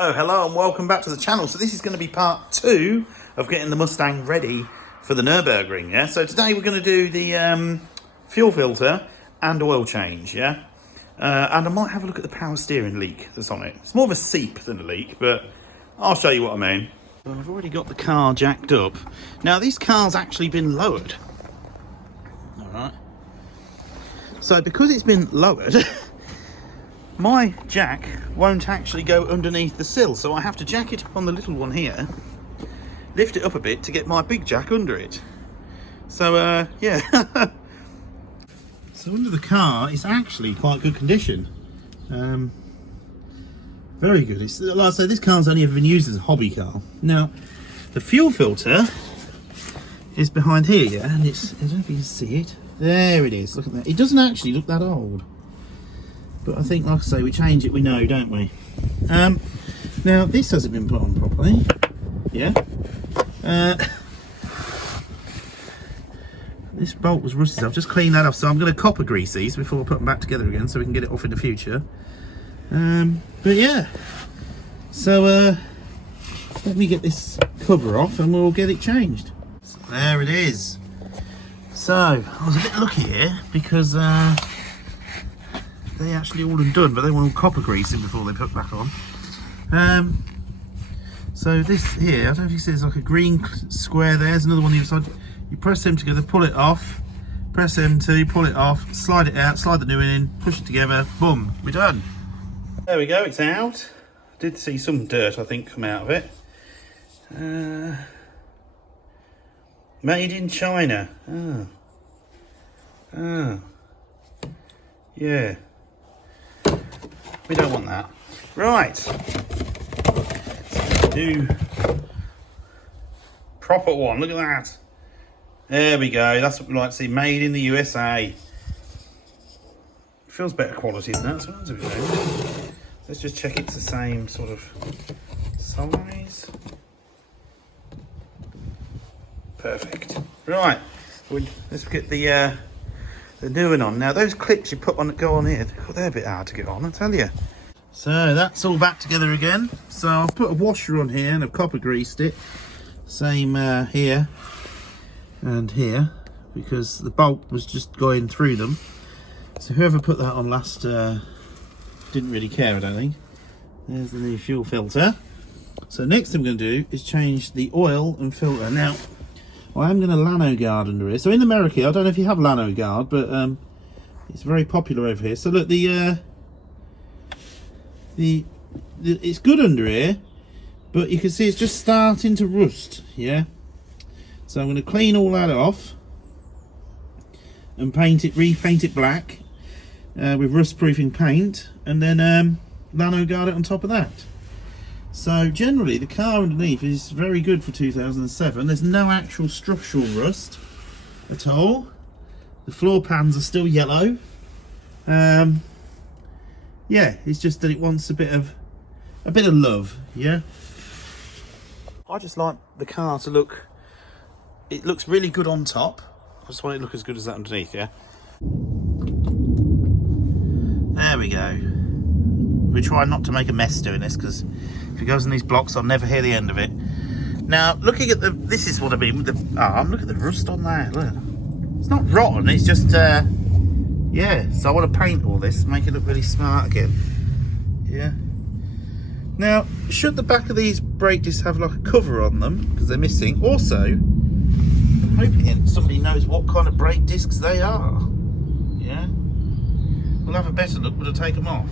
Oh, hello and welcome back to the channel. So this is going to be part 2 of getting the Mustang ready for the Nürburgring, yeah? So today we're going to do the fuel filter and oil change, yeah? And I might have a look at the power steering leak that's on it. It's more of a seep than a leak, but I'll show you what I mean. Well, I've already got the car jacked up. Now, this car's actually been lowered. All right. So because it's been lowered... my jack won't actually go underneath the sill, so I have to jack it up on the little one here, lift it up a bit to get my big jack under it. So yeah. So under the car it's actually quite good condition, very good. It's like I say, this car's only ever been used as a hobby car. Now the fuel filter is behind here, yeah, and it's, I don't know if you can see it, there it is, look at that. It doesn't actually look that old. But I think, like I say, we change it, we know, don't we? Now, this hasn't been put on properly. Yeah. This bolt was rusted. I've just cleaned that off, so I'm going to copper grease these before I put them back together again, so we can get it off in the future. But yeah. So, let me get this cover off and we'll get it changed. So there it is. So, I was a bit lucky here because... they actually all done, but they want all copper greasing before they put back on. So this here, I don't know if you see, there's like a green square there. There's another one on the other side. You press them together, pull it off, press M2, pull it off, slide it out, slide the new one in, push it together, boom, we're done. There we go, it's out. Did see some dirt, I think, come out of it. Made in China. Oh. Yeah. We don't want that. Right. Do proper one. Look at that. There we go. That's what we like to see. Made in the USA. Feels better quality than that. So let's just check it's the same sort of size. Perfect. Right. Let's get the new one on. Now those clips you put on go on here, they're a bit hard to get on, I tell you. So that's all back together again. So I've put a washer on here and I've copper greased it. Same here and here, because the bolt was just going through them. So whoever put that on last didn't really care, I don't think. There's the new fuel filter. So next thing I'm going to do is change the oil and filter. Now I am going to Lano guard under here. So in America, I don't know if you have Lano guard, but it's very popular over here. So look, it's good under here, but you can see it's just starting to rust. Yeah. So I'm going to clean all that off and repaint it black with rust-proofing paint, and then Lano guard it on top of that. So generally the car underneath is very good for 2007. There's no actual structural rust at all. The floor pans are still yellow. Yeah, it's just that it wants a bit of love, yeah. I just like the car to look, it looks really good on top. I just want it to look as good as that underneath, yeah. There we go. We try not to make a mess doing this, because if it goes in these blocks I'll never hear the end of it. Now looking at this is what I mean with the arm. Look at the rust on there. Look, it's not rotten, it's just yeah. So I want to paint all this, make it look really smart again. Yeah. Now should the back of these brake discs have like a cover on them, because they're missing? Also I'm hoping somebody knows what kind of brake discs they are. Yeah, we'll have a better look when I take them off.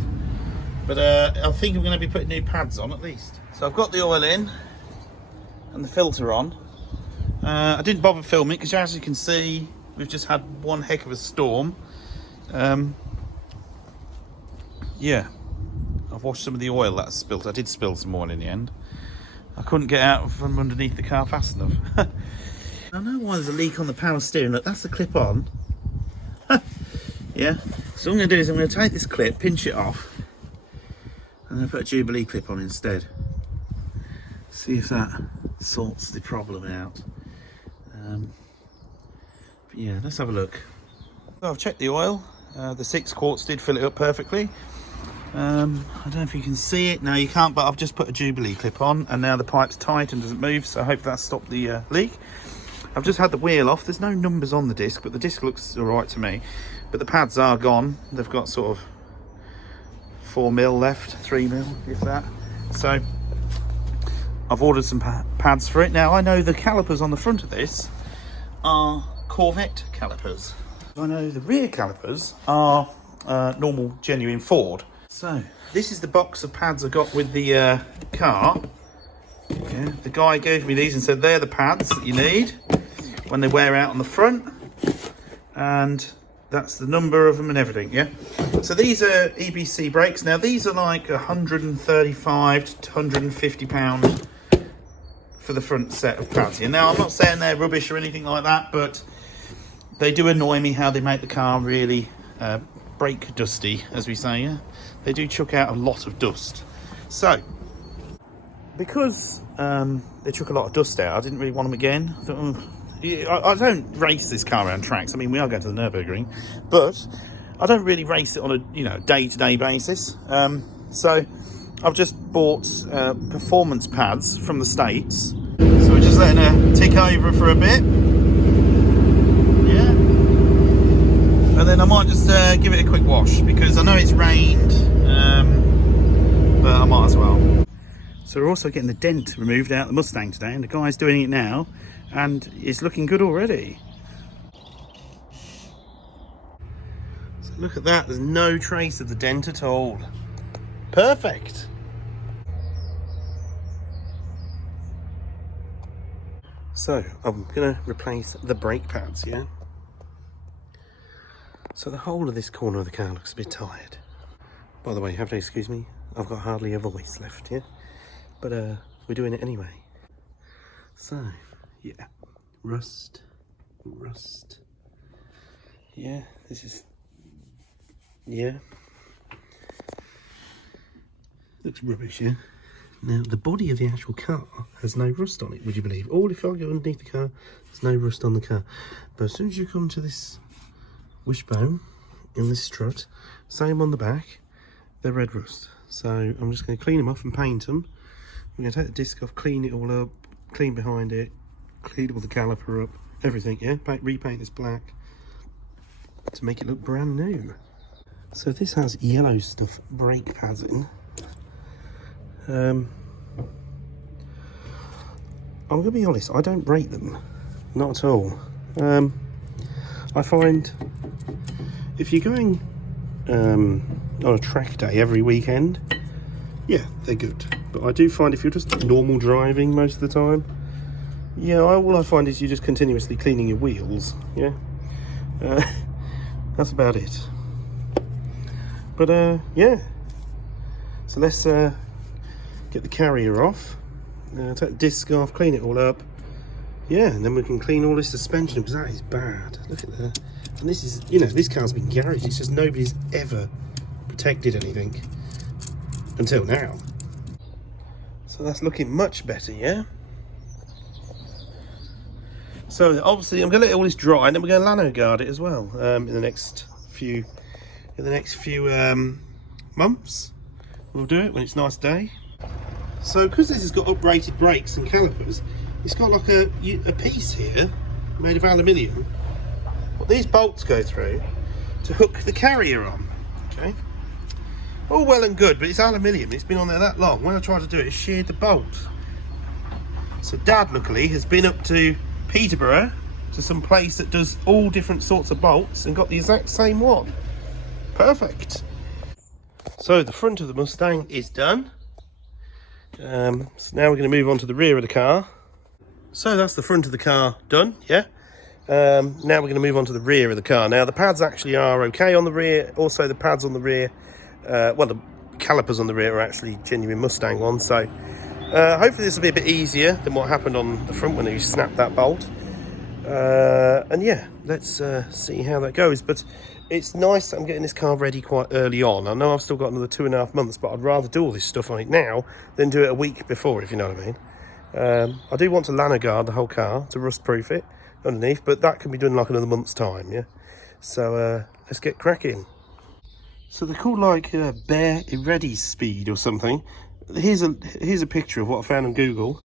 But I think I'm going to be putting new pads on at least. So I've got the oil in and the filter on. I didn't bother filming because, as you can see, we've just had one heck of a storm. Yeah, I've washed some of the oil that's spilt. I did spill some oil in the end. I couldn't get out from underneath the car fast enough. I know why there's a leak on the power steering. Look, that's the clip on. Yeah, so what I'm going to do is I'm going to take this clip, pinch it off, and then put a Jubilee clip on instead. See if that sorts the problem out. But yeah, let's have a look. So I've checked the oil. The 6 quarts did fill it up perfectly. I don't know if you can see it. No, you can't, but I've just put a Jubilee clip on and now the pipe's tight and doesn't move, so I hope that stopped the leak. I've just had the wheel off. There's no numbers on the disc, but the disc looks all right to me. But the pads are gone. They've got sort of 4mm left, 3mm, if that. So I've ordered some pads for it. Now, I know the calipers on the front of this are Corvette calipers. I know the rear calipers are normal, genuine Ford. So this is the box of pads I got with the car. Yeah, the guy gave me these and said they're the pads that you need when they wear out on the front, and that's the number of them and everything. Yeah, so these are EBC brakes. Now these are like 135 to 150 pounds for the front set of pads here. Now I'm not saying they're rubbish or anything like that, but they do annoy me how they make the car really brake dusty, as we say. Yeah, they do chuck out a lot of dust. So because they chuck a lot of dust out, I didn't really want them again. I thought, I don't race this car around tracks. I mean, we are going to the Nürburgring, but I don't really race it on a day-to-day basis. So I've just bought performance pads from the States. So we're just letting her tick over for a bit. Yeah. And then I might just give it a quick wash because I know it's rained, but I might as well. So we're also getting the dent removed out of the Mustang today, and the guy's doing it now, and it's looking good already. So look at that, there's no trace of the dent at all. Perfect. So I'm gonna replace the brake pads, yeah? So the whole of this corner of the car looks a bit tired. By the way, have to excuse me, I've got hardly a voice left, yeah? But we're doing it anyway. So, yeah, rust. Yeah, this is, yeah. Looks rubbish, yeah? Now, the body of the actual car has no rust on it, would you believe? All if I go underneath the car, there's no rust on the car. But as soon as you come to this wishbone in this strut, same on the back, they're red rust. So I'm just going to clean them off and paint them. I'm going to take the disc off, clean it all up, clean behind it, clean all the caliper up, everything, yeah? Repaint this black to make it look brand new. So this has yellow stuff brake pads in. I'm going to be honest, I don't rate them, not at all. I find if you're going on a track day every weekend, yeah, they're good. But I do find if you're just normal driving most of the time, yeah, all I find is you're just continuously cleaning your wheels, yeah. That's about it. But yeah, so let's get the carrier off, take the disc off, clean it all up, yeah, and then we can clean all this suspension because that is bad. Look at that. And this is, you know, this car's been garaged, it's just nobody's ever protected anything until now. So that's looking much better, yeah? So obviously I'm going to let all this dry, and then we're going to lano guard it as well in the next few months. We'll do it when it's a nice day. So because this has got uprated brakes and calipers, it's got like a piece here made of aluminium. What these bolts go through to hook the carrier on. Okay. All well and good, but it's aluminium. It's been on there that long. When I tried to do it, it sheared the bolt. So Dad, luckily, has been up to Peterborough to some place that does all different sorts of bolts and got the exact same one. Perfect. So the front of the Mustang is done. So now we're going to move on to the rear of the car. So that's the front of the car done, yeah. Now we're going to move on to the rear of the car. Now the pads actually are okay on the rear. Also the pads on the rear, well, the calipers on the rear are actually genuine Mustang ones. So hopefully this will be a bit easier than what happened on the front when you snapped that bolt. And yeah, let's see how that goes. But it's nice that I'm getting this car ready quite early on. I know I've still got another 2.5 months, but I'd rather do all this stuff on it now than do it a week before, if you know what I mean. I do want to lano guard the whole car to rust proof it underneath, but that can be done in like another month's time, yeah. So let's get cracking. So they're called like Bear Ready Speed or something. Here's a picture of what I found on Google.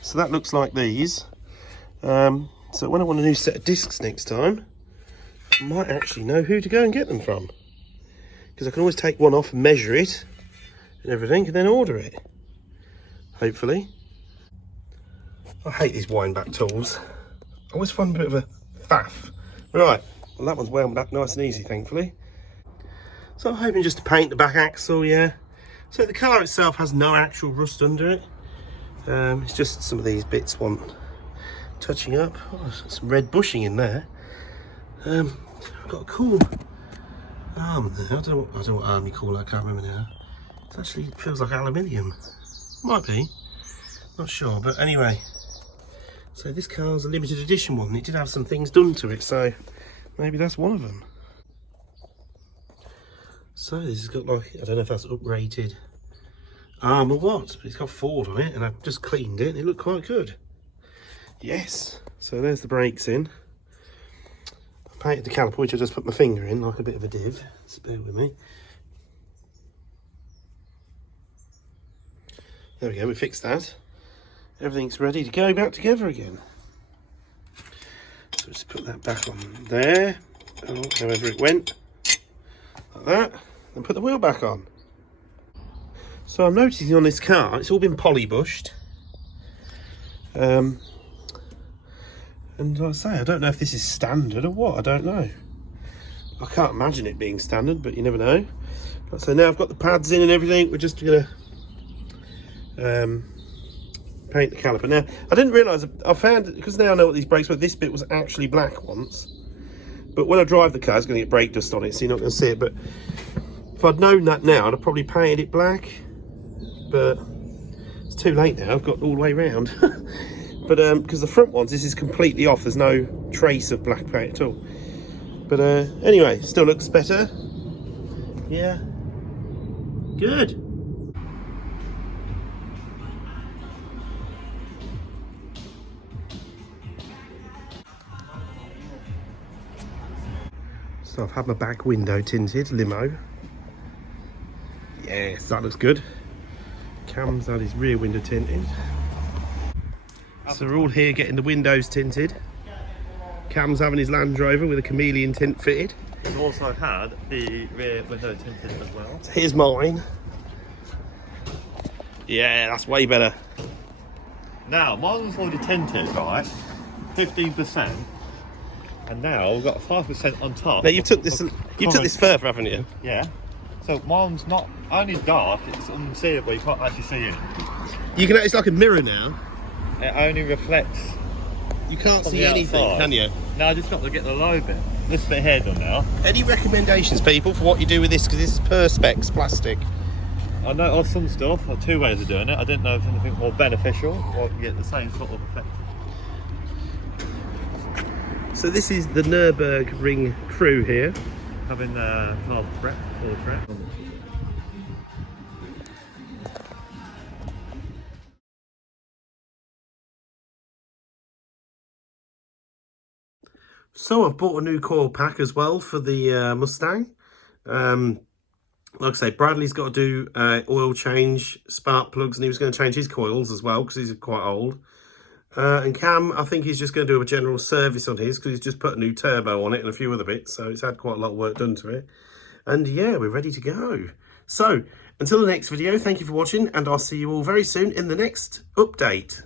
So that looks like these. So when I want a new set of discs next time, I might actually know who to go and get them from. Because I can always take one off, measure it and everything, and then order it. Hopefully. I hate these wind back tools. I always find them a bit of a faff. Right, well that one's wound back nice and easy, thankfully. So I'm hoping just to paint the back axle, yeah. So the car itself has no actual rust under it. It's just some of these bits want touching up. Oh, there's some red bushing in there. I've got a cool arm there. I don't know what arm you call that, I can't remember now. It actually feels like aluminium. Might be, not sure, but anyway. So this car's a limited edition one. It did have some things done to it, so maybe that's one of them. So this has got like, I don't know if that's uprated arm or what, but it's got Ford on it, and I've just cleaned it and it looked quite good. Yes, so there's the brakes in. I painted the caliper, which I just put my finger in like a bit of a div, so bear with me. There we go, we fixed that. Everything's ready to go back together again. So just put that back on there, however it went, like that, and put the wheel back on. So I'm noticing on this car, it's all been polybushed. And like I say, I don't know if this is standard or what, I don't know. I can't imagine it being standard, but you never know. So now I've got the pads in and everything, we're just gonna paint the caliper. Now, I didn't realise, I found, because now I know what these brakes were, this bit was actually black once. But when I drive the car, it's gonna get brake dust on it, so you're not gonna see it. But if I'd known that now, I'd have probably painted it black. But it's too late now, I've got all the way round. But because the front ones, this is completely off, there's no trace of black paint at all. But anyway, still looks better. Yeah, good. So I've had my back window tinted, limo. Yes, that looks good. Cam's had his rear window tinted. So we're all here getting the windows tinted. Cam's having his Land Rover with a chameleon tint fitted. We've also had the rear window tinted as well. So here's mine. Yeah, that's way better. Now, mine was already tinted, right? 15%. And now we've got 5% on top. Now you took this further, haven't you? Yeah. So mine's not only dark, it's unseeable, you can't actually see it. It's like a mirror now. It only reflects. You can't from see the anything, outside. can you? Now I just got to get the low bit. This bit here done now. Any recommendations, people, for what you do with this? Because this is Perspex plastic. I know of some stuff, or two ways of doing it. I didn't know if there's anything more beneficial or you get the same sort of effect. So this is the Nürburgring crew here. Having the car prep, full prep. So I've bought a new coil pack as well for the Mustang. Like I say, Bradley's got to do oil change, spark plugs, and he was going to change his coils as well because he's quite old. And Cam, I think he's just going to do a general service on his because he's just put a new turbo on it and a few other bits. So it's had quite a lot of work done to it. And yeah, we're ready to go. So until the next video, thank you for watching, and I'll see you all very soon in the next update.